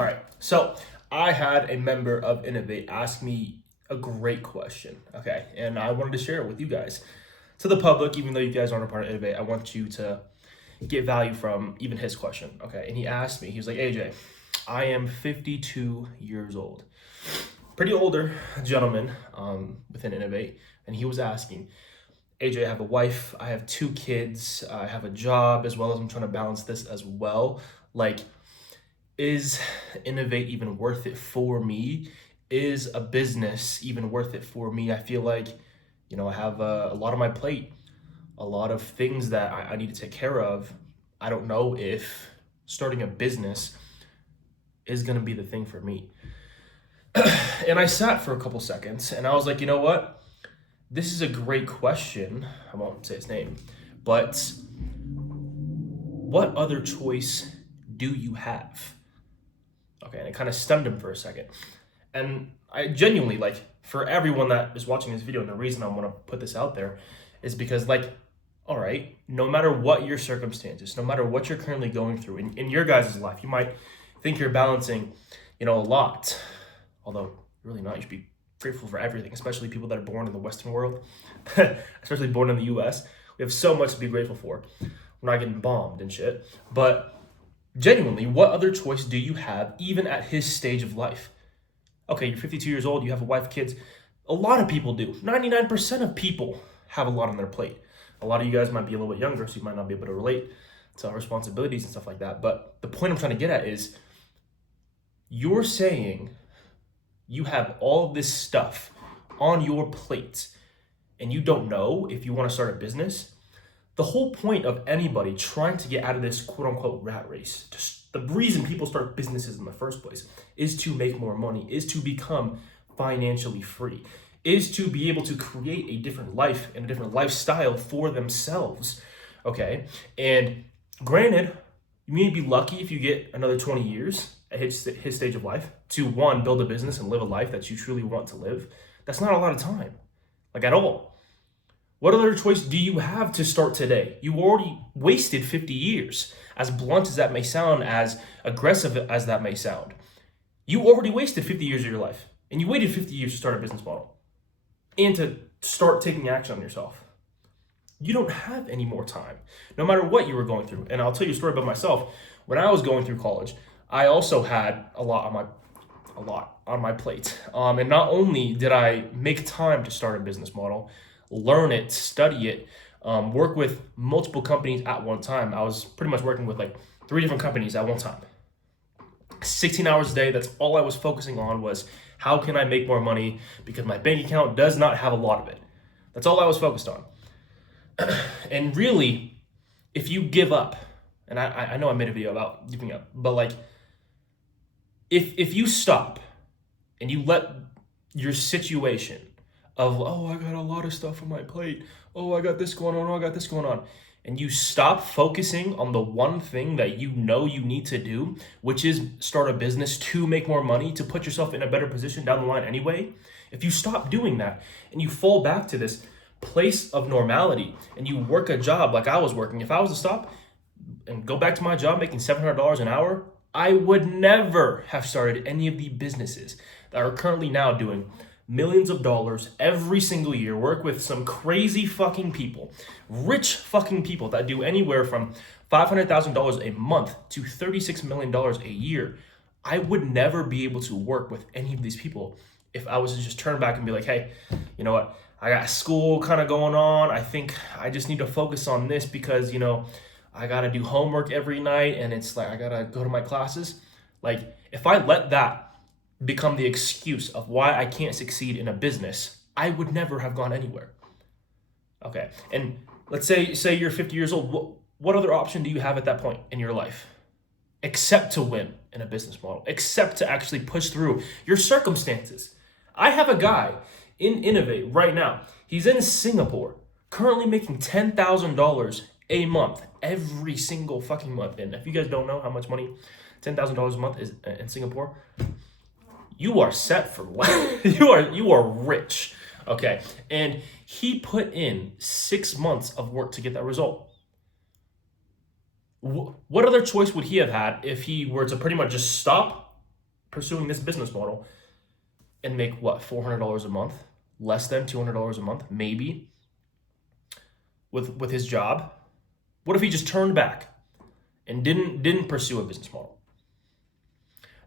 All right. So I had a member of Innovate ask me a great question. Okay. And I wanted to share it with you guys. To the public, even though you guys aren't a part of Innovate, I want you to get value from even his question. Okay. And he asked me, he was like, AJ, I am 52 years old. Pretty older gentleman within Innovate. And he was asking, AJ, I have a wife, I have two kids, I have a job, as well as I'm trying to balance this as well. Like, is Innovate even worth it for me? Is a business even worth it for me? I feel like, I have a lot on my plate, a lot of things that I need to take care of. I don't know if starting a business is going to be the thing for me. And I sat for a couple seconds and I was like, you know what? This is a great question. I won't say his name, but what other choice do you have? Okay, and it kind of stunned him for a second. And I genuinely, like, for everyone that is watching this video, and the reason I want to put this out there is because, like, all right, no matter what your circumstances, no matter what you're currently going through in your guys' life, you might think you're balancing, a lot. Although, really not. You should be grateful for everything, especially people that are born in the Western world, especially born in the US. We have so much to be grateful for. We're not getting bombed and shit. But genuinely, what other choice do you have even at his stage of life? Okay, you're 52 years old, you have a wife, kids. A lot of people do. 99% of people have a lot on their plate. A lot of you guys might be a little bit younger, so you might not be able to relate to responsibilities and stuff like that. But the point I'm trying to get at is you're saying you have all of this stuff on your plate and you don't know if you want to start a business. The whole point of anybody trying to get out of this quote unquote rat race, just the reason people start businesses in the first place, is to make more money, is to become financially free, is to be able to create a different life and a different lifestyle for themselves. Okay. And granted, you may be lucky if you get another 20 years at his stage of life to one, build a business and live a life that you truly want to live. That's not a lot of time, like at all. What other choice do you have to start today? You already wasted 50 years. As blunt as that may sound, as aggressive as that may sound, you already wasted 50 years of your life. And you waited 50 years to start a business model and to start taking action on yourself. You don't have any more time, no matter what you were going through. And I'll tell you a story about myself. When I was going through college, I also had a lot on my plate. And not only did I make time to start a business model, learn it, study it, work with multiple companies at one time. I was pretty much working with like 3 different companies at one time. 16 hours a day, that's all I was focusing on was how can I make more money because my bank account does not have a lot of it. That's all I was focused on. And really, if you give up, and I know I made a video about giving up, but like if you stop and you let your situation of, oh, I got a lot of stuff on my plate, oh, I got this going on, oh, I got this going on, and you stop focusing on the one thing that you know you need to do, which is start a business to make more money, to put yourself in a better position down the line anyway, if you stop doing that and you fall back to this place of normality and you work a job like I was working, if I was to stop and go back to my job making $700 an hour, I would never have started any of the businesses that are currently now doing millions of dollars every single year, work with some crazy fucking people, rich fucking people that do anywhere from $500,000 a month to $36 million a year. I would never be able to work with any of these people if I was to just turn back and be like, hey, you know what? I got school kind of going on. I think I just need to focus on this because, I got to do homework every night and it's like I got to go to my classes. Like, if I let that become the excuse of why I can't succeed in a business, I would never have gone anywhere. Okay, and let's say you're 50 years old. What other option do you have at that point in your life except to win in a business model, except to actually push through your circumstances? I have a guy in Innovate right now. He's in Singapore, currently making $10,000 a month, every single fucking month. And if you guys don't know how much money $10,000 a month is in Singapore, you are set for life. You are rich. Okay. And he put in 6 months of work to get that result. What other choice would he have had if he were to pretty much just stop pursuing this business model and make what, $400 a month, less than $200 a month, maybe, with his job? What if he just turned back and didn't pursue a business model?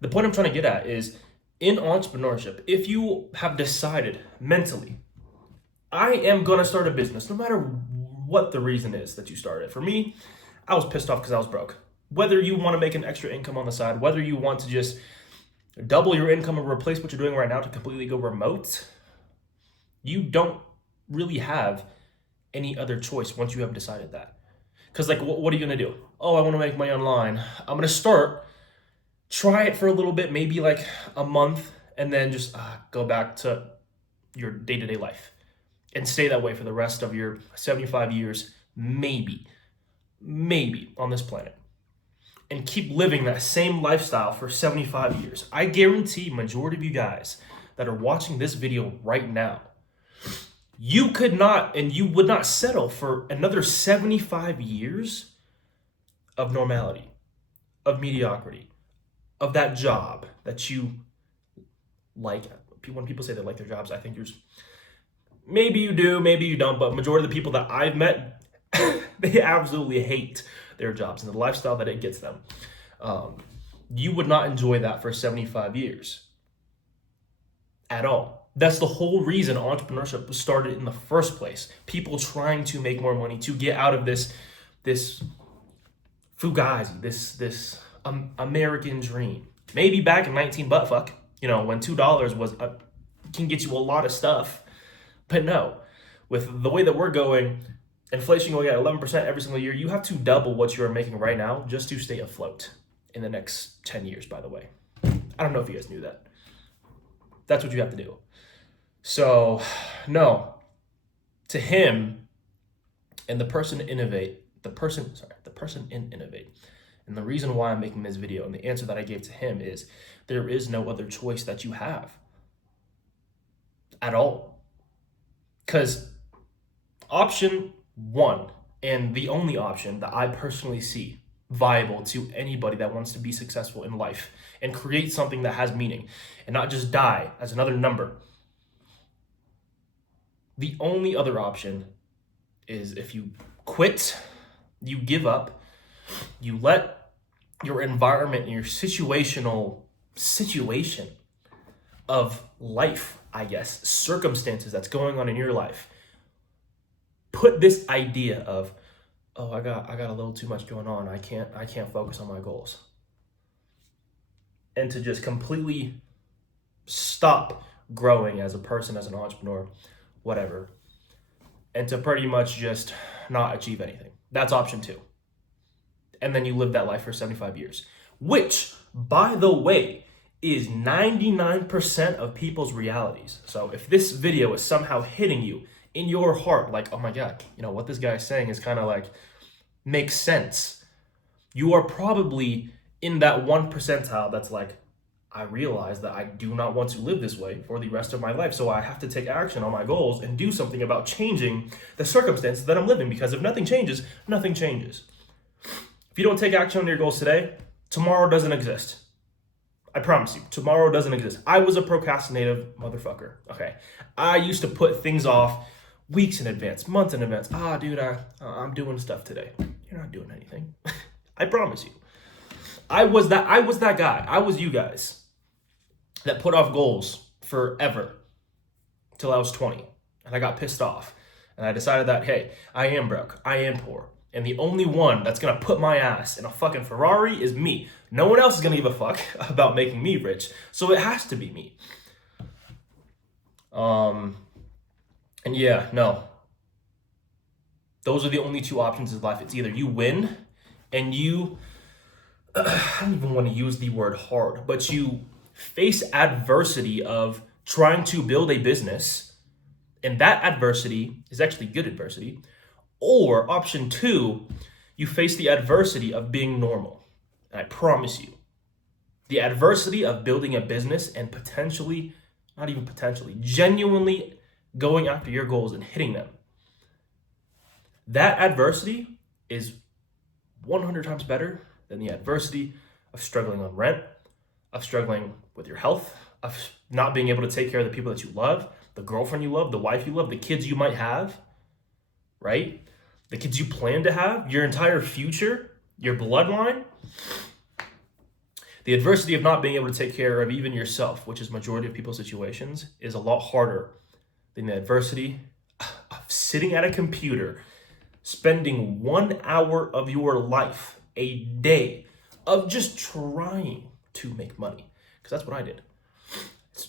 The point I'm trying to get at is, in entrepreneurship, if you have decided mentally, I am gonna start a business, no matter what the reason is that you started. For me, I was pissed off because I was broke. Whether you want to make an extra income on the side, whether you want to just double your income and replace what you're doing right now to completely go remote, you don't really have any other choice once you have decided that. Because like, what are you gonna do? Oh, I want to make money online. I'm gonna start, try it for a little bit, maybe like a month, and then just go back to your day-to-day life and stay that way for the rest of your 75 years, maybe on this planet, and keep living that same lifestyle for 75 years. I guarantee majority of you guys that are watching this video right now, you could not and you would not settle for another 75 years of normality, of mediocrity, of that job that you like. When people say they like their jobs, I think maybe you do, maybe you don't, but majority of the people that I've met, they absolutely hate their jobs and the lifestyle that it gets them. You would not enjoy that for 75 years at all. That's the whole reason entrepreneurship was started in the first place. People trying to make more money, to get out of this fugazi, this American dream. Maybe back in 19 buttfuck, when $2 was can get you a lot of stuff. But no, with the way that we're going, inflation going at 11% every single year, you have to double what you are making right now just to stay afloat in the next 10 years, by the way. I don't know if you guys knew that. That's what you have to do. So, no, to him and the person in Innovate, and the reason why I'm making this video and the answer that I gave to him is there is no other choice that you have at all. Because option one, and the only option that I personally see viable to anybody that wants to be successful in life and create something that has meaning and not just die as another number. The only other option is if you quit, you give up, you let your environment and your situation of life, I guess, circumstances that's going on in your life, put this idea of, oh, I got a little too much going on. I can't focus on my goals. And to just completely stop growing as a person, as an entrepreneur, whatever. And to pretty much just not achieve anything. That's option two. And then you live that life for 75 years, which, by the way, is 99% of people's realities. So if this video is somehow hitting you in your heart, like, oh my God, what this guy is saying is kind of like, makes sense. You are probably in that 1 percentile that's like, I realize that I do not want to live this way for the rest of my life. So I have to take action on my goals and do something about changing the circumstances that I'm living, because if nothing changes, nothing changes. If you don't take action on your goals today, tomorrow doesn't exist. I promise you, tomorrow doesn't exist. I was a procrastinative motherfucker, okay? I used to put things off weeks in advance, months in advance. Dude, I'm doing stuff today. You're not doing anything. I promise you. I was that guy. I was you guys that put off goals forever till I was 20. And I got pissed off. And I decided that, hey, I am broke. I am poor. And the only one that's going to put my ass in a fucking Ferrari is me. No one else is going to give a fuck about making me rich. So it has to be me. And yeah, no. Those are the only two options in life. It's either you win and you, I don't even want to use the word hard, but you face adversity of trying to build a business, and that adversity is actually good adversity. Or option two, you face the adversity of being normal. And I promise you, the adversity of building a business and potentially, not even potentially, genuinely going after your goals and hitting them, that adversity is 100 times better than the adversity of struggling on rent, of struggling with your health, of not being able to take care of the people that you love, the girlfriend you love, the wife you love, the kids you might have, right? The kids you plan to have, your entire future, your bloodline. The adversity of not being able to take care of even yourself, which is majority of people's situations, is a lot harder than the adversity of sitting at a computer, spending 1 hour of your life a day of just trying to make money. Because that's what I did.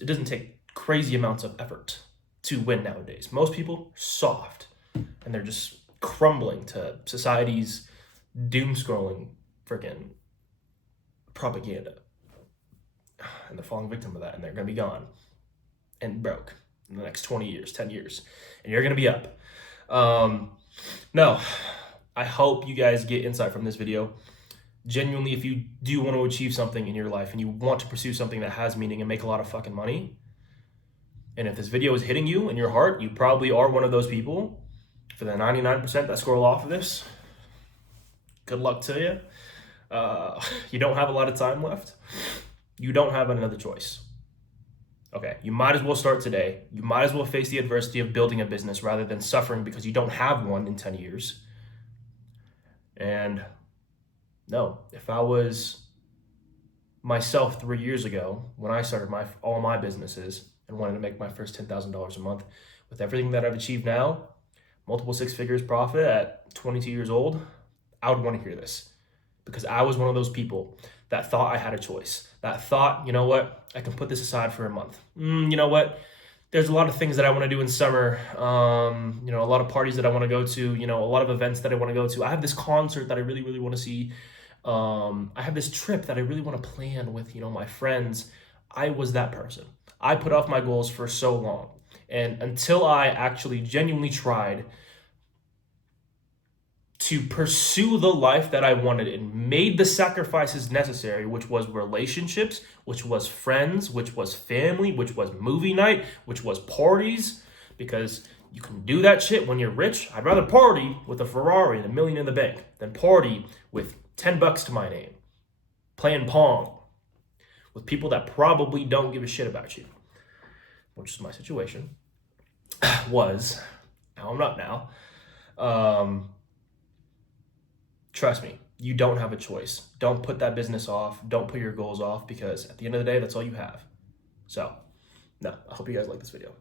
It doesn't take crazy amounts of effort to win nowadays. Most people are soft and they're just crumbling to society's doom scrolling freaking propaganda. And they're falling victim of that, and they're going to be gone and broke in the next 20 years, 10 years. And you're going to be up. No, I hope you guys get insight from this video. Genuinely, if you do want to achieve something in your life and you want to pursue something that has meaning and make a lot of fucking money, and if this video is hitting you in your heart, you probably are one of those people. For the 99% that scroll off of this, good luck to you. You don't have a lot of time left. You don't have another choice. Okay, you might as well start today. You might as well face the adversity of building a business rather than suffering because you don't have one in 10 years. And no, if I was myself 3 years ago when I started all my businesses and wanted to make my first $10,000 a month, with everything that I've achieved now, multiple six figures profit at 22 years old, I would want to hear this. Because I was one of those people that thought I had a choice, that thought, you know what, I can put this aside for a month. You know what, there's a lot of things that I want to do in summer, a lot of parties that I want to go to, a lot of events that I want to go to. I have this concert that I really, really want to see. I have this trip that I really want to plan with, my friends. I was that person. I put off my goals for so long. And until I actually genuinely tried to pursue the life that I wanted and made the sacrifices necessary, which was relationships, which was friends, which was family, which was movie night, which was parties, because you can do that shit when you're rich. I'd rather party with a Ferrari and $1 million in the bank than party with $10 to my name, playing Pong with people that probably don't give a shit about you, which is my situation. Was. Now I'm not now. Trust me, you don't have a choice. Don't put that business off. Don't put your goals off, because at the end of the day, that's all you have. So, no, I hope you guys like this video.